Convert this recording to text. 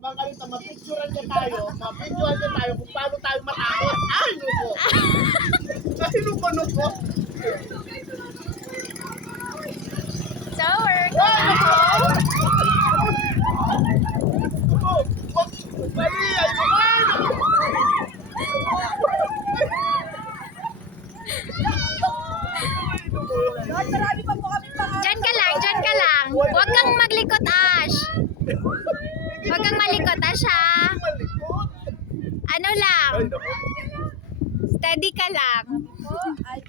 Magalita, mapicturean niya tayo. Mapicturean niya tayo kung paano tayo matakot. Ay, nuko! Ay, nuko! So, we're going to... Mali! Ay, Marami pa po kami pangarap. Diyan ka lang, diyan ka lang. Huwag kang maglikot, Ash. Huwag kang malikot, Ash, ha? malikot! Ano lang, Ay, naku! steady ka lang. Ay,